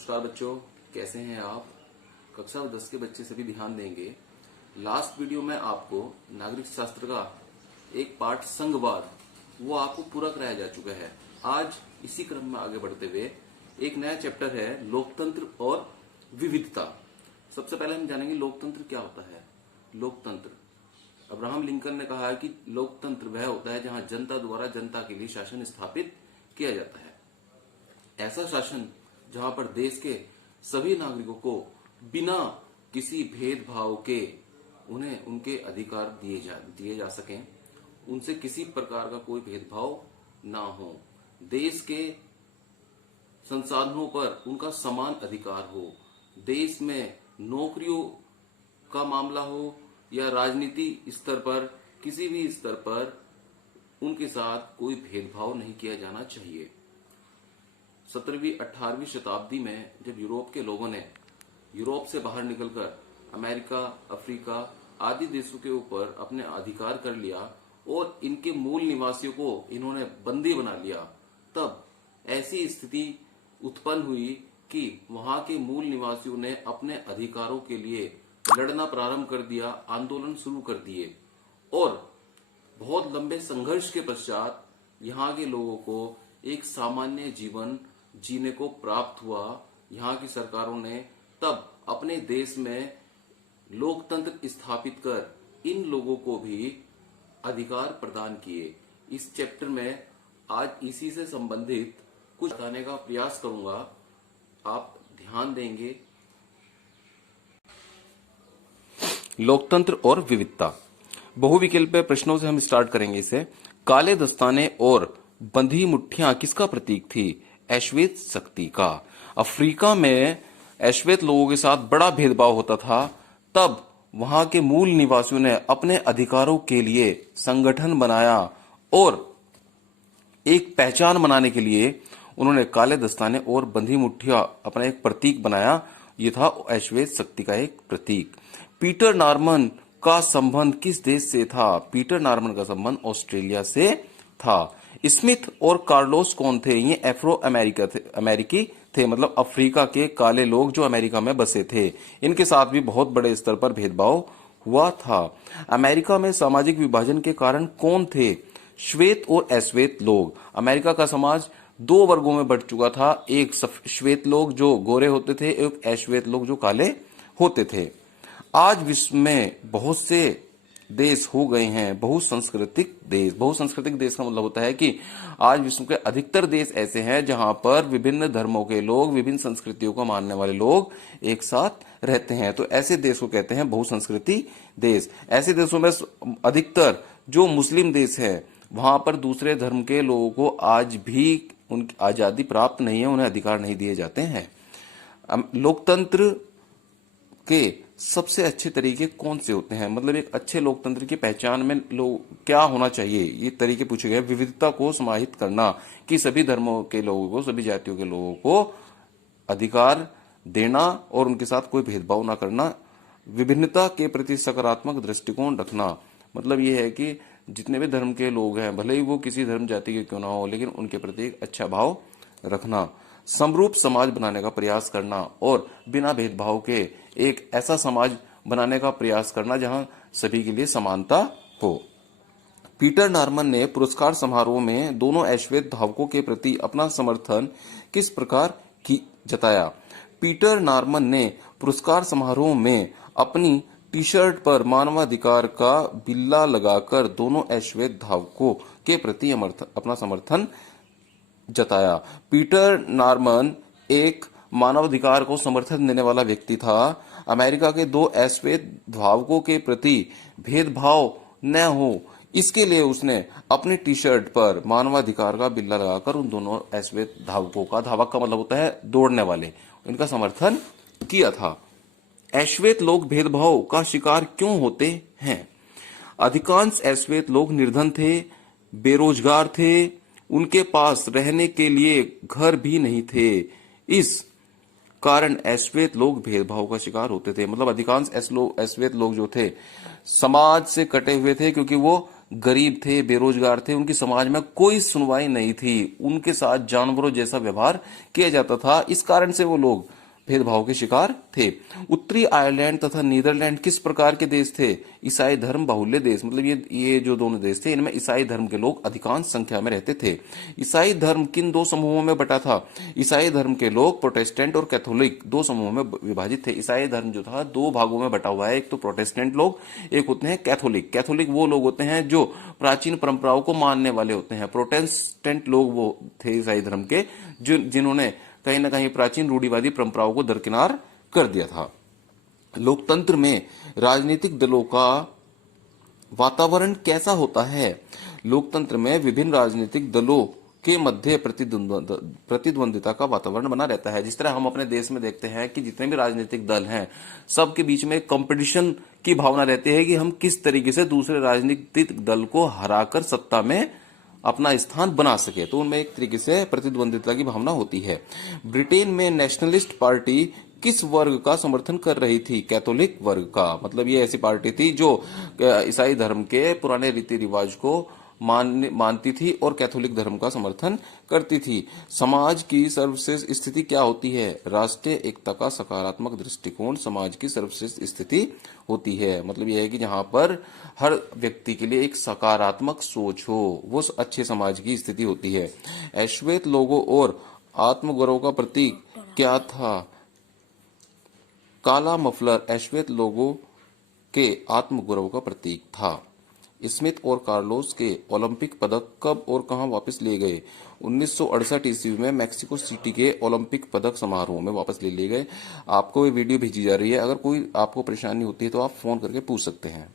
नमस्कार बच्चों, कैसे हैं आप। कक्षा 10 के बच्चे सभी ध्यान देंगे। लास्ट वीडियो में आपको नागरिक शास्त्र का एक पार्ट संघवाद वो आपको पूरा कराया जा चुका है। आज इसी क्रम में आगे बढ़ते हुए एक नया चैप्टर है लोकतंत्र और विविधता। सबसे पहले हम जानेंगे लोकतंत्र क्या होता है। लोकतंत्र, अब्राहम लिंकन ने कहा है कि लोकतंत्र वह होता है जहां जनता द्वारा जनता के लिए शासन स्थापित किया जाता है। ऐसा शासन जहां पर देश के सभी नागरिकों को बिना किसी भेदभाव के उन्हें उनके अधिकार दिए जा सकें, उनसे किसी प्रकार का कोई भेदभाव ना हो, देश के संसाधनों पर उनका समान अधिकार हो, देश में नौकरियों का मामला हो या राजनीति स्तर पर किसी भी स्तर पर उनके साथ कोई भेदभाव नहीं किया जाना चाहिए। 17वीं 18वीं शताब्दी में जब यूरोप के लोगों ने यूरोप से बाहर निकलकर अमेरिका, अफ्रीका आदि देशों के ऊपर अपने अधिकार कर लिया और इनके मूल निवासियों को इन्होंने बंदी बना लिया, तब ऐसी स्थिति उत्पन्न हुई कि वहां के मूल निवासियों ने अपने अधिकारों के लिए लड़ना प्रारंभ कर दिया, आंदोलन शुरू कर दिए और बहुत लंबे संघर्ष के पश्चात यहाँ के लोगों को एक सामान्य जीवन जीने को प्राप्त हुआ। यहाँ की सरकारों ने तब अपने देश में लोकतंत्र स्थापित कर इन लोगों को भी अधिकार प्रदान किए। इस चैप्टर में आज इसी से संबंधित कुछ बताने का प्रयास करूंगा, आप ध्यान देंगे। लोकतंत्र और विविधता, बहुविकल्पीय प्रश्नों से हम स्टार्ट करेंगे इसे। काले दस्ताने और बंधी मुट्ठियां किसका प्रतीक थी? अश्वेत शक्ति का। अफ्रीका में अश्वेत लोगों के साथ बड़ा भेदभाव होता था, तब वहां के मूल निवासियों ने अपने अधिकारों के लिए संगठन बनाया और एक पहचान बनाने के लिए उन्होंने काले दस्ताने और बंधी मुट्ठियां अपना एक प्रतीक बनाया। यह था अश्वेत शक्ति का एक प्रतीक। पीटर नॉर्मन का संबंध किस देश से था? पीटर नॉर्मन का संबंध ऑस्ट्रेलिया से था। स्मिथ और कार्लोस कौन थे? ये अफ्रो अमेरिकी थे, मतलब अफ्रीका के काले लोग जो अमेरिका में बसे थे। इनके साथ भी बहुत बड़े स्तर पर भेदभाव हुआ था। अमेरिका में सामाजिक विभाजन के कारण कौन थे? श्वेत और अश्वेत लोग। अमेरिका का समाज दो वर्गों में बढ़ चुका था, एक श्वेत लोग जो गोरे होते थे, एक अश्वेत लोग जो काले होते थे। आज विश्व में बहुत से देश हो गए हैं बहुसांस्कृतिक देश। बहुसांस्कृतिक देश का मतलब होता है कि आज विश्व के अधिकतर देश ऐसे हैं जहां पर विभिन्न धर्मों के लोग, विभिन्न संस्कृतियों को मानने वाले लोग एक साथ रहते हैं, तो ऐसे देश को कहते हैं बहुसंस्कृति देश। ऐसे देशों में अधिकतर जो मुस्लिम देश है वहां पर दूसरे धर्म के लोगों को आज भी उनकी आजादी प्राप्त नहीं है, उन्हें अधिकार नहीं दिए जाते हैं। लोकतंत्र के सबसे अच्छे तरीके कौन से होते हैं? मतलब एक अच्छे लोकतंत्र की पहचान में लोग क्या होना चाहिए, ये तरीके पूछे गए। विविधता को समाहित करना, कि सभी धर्मों के लोगों को, सभी जातियों के लोगों को अधिकार देना और उनके साथ कोई भेदभाव ना करना। विभिन्नता के प्रति सकारात्मक दृष्टिकोण रखना, मतलब ये है कि जितने भी धर्म के लोग हैं, भले ही वो किसी धर्म जाति के क्यों ना हो, लेकिन उनके प्रति एक अच्छा भाव रखना। समरूप समाज बनाने का प्रयास करना और बिना भेदभाव के एक ऐसा समाज बनाने का प्रयास करना जहां सभी के लिए समानता हो। पीटर नॉर्मन ने पुरस्कार समारोह में दोनों अश्वेत धावकों के प्रति अपना समर्थन किस प्रकार जताया? पीटर नॉर्मन ने पुरस्कार समारोह में अपनी टी शर्ट पर मानवाधिकार का बिल्ला लगाकर दोनों अश्वेत धावकों के प्रति अपना समर्थन जताया। पीटर नॉर्मन एक मानवाधिकार को समर्थन देने वाला व्यक्ति था। अमेरिका के दो अश्वेत धावकों के प्रति भेदभाव न हो, इसके लिए उसने अपनी टी शर्ट पर मानवाधिकार का बिल्ला लगाकर उन दोनों अश्वेत धावकों का, धावक का मतलब होता है दौड़ने वाले, इनका समर्थन किया था। अश्वेत लोग भेदभाव का शिकार क्यों होते हैं? अधिकांश अश्वेत लोग निर्धन थे, बेरोजगार थे, उनके पास रहने के लिए घर भी नहीं थे। इस कारण अश्वेत लोग भेदभाव का शिकार होते थे। मतलब अधिकांश अश्वेत लोग जो थे समाज से कटे हुए थे, क्योंकि वो गरीब थे, बेरोजगार थे, उनकी समाज में कोई सुनवाई नहीं थी, उनके साथ जानवरों जैसा व्यवहार किया जाता था। इस कारण से वो लोग भेदभाव के शिकार थे। उत्तरी आयरलैंड तथा नीदरलैंड किस प्रकार के देश थे? ईसाई धर्म बाहुल्य देश, मतलब ये जो दोनों देश थे, इनमें ईसाई धर्म के लोग अधिकांश संख्या में रहते थे। ईसाई धर्म किन दो समूहों में बटा था? ईसाई धर्म के लोग प्रोटेस्टेंट और कैथोलिक दो समूहों में विभाजित थे। ईसाई धर्म जो था दो भागों में बटा हुआ है, एक तो प्रोटेस्टेंट लोग, एक होते हैं कैथोलिक। कैथोलिक वो लोग होते हैं जो प्राचीन परंपराओं को मानने वाले होते हैं। प्रोटेस्टेंट लोग वो थे ईसाई धर्म के जिन्होंने कहीं ना कहीं प्राचीन रूढ़िवादी परंपराओं को दरकिनार कर दिया था। लोकतंत्र में राजनीतिक दलों का वातावरण कैसा होता है? लोकतंत्र में विभिन्न राजनीतिक दलों के मध्य प्रतिद्वंदिता का वातावरण बना रहता है। जिस तरह हम अपने देश में देखते हैं कि जितने भी राजनीतिक दल हैं, सबके बीच में कंपटीशन की भावना रहती है कि हम किस तरीके से दूसरे राजनीतिक दल को हराकर सत्ता में अपना स्थान बना सके, तो उनमें एक तरीके से प्रतिद्वंदिता की भावना होती है। ब्रिटेन में नेशनलिस्ट पार्टी किस वर्ग का समर्थन कर रही थी? कैथोलिक वर्ग का। मतलब ये ऐसी पार्टी थी जो ईसाई धर्म के पुराने रीति रिवाज को मानती थी और कैथोलिक धर्म का समर्थन करती थी। समाज की सर्वश्रेष्ठ स्थिति क्या होती है? राष्ट्रीय एकता का सकारात्मक दृष्टिकोण समाज की सर्वश्रेष्ठ स्थिति होती है। मतलब यह है कि जहां पर हर व्यक्ति के लिए एक सकारात्मक सोच हो, वो अच्छे समाज की स्थिति होती है। ऐश्वेत लोगों और आत्मगौरव का प्रतीक क्या था? काला मफलर ऐश्वेत लोगों के आत्मगौरव का प्रतीक था। स्मिथ और कार्लोस के ओलंपिक पदक कब और कहां वापस लिए गए? 1968 ईस्वी में मैक्सिको सिटी के ओलंपिक पदक समारोह में वापस ले लिए गए। आपको ये वीडियो भेजी जा रही है, अगर कोई आपको परेशानी होती है तो आप फोन करके पूछ सकते हैं।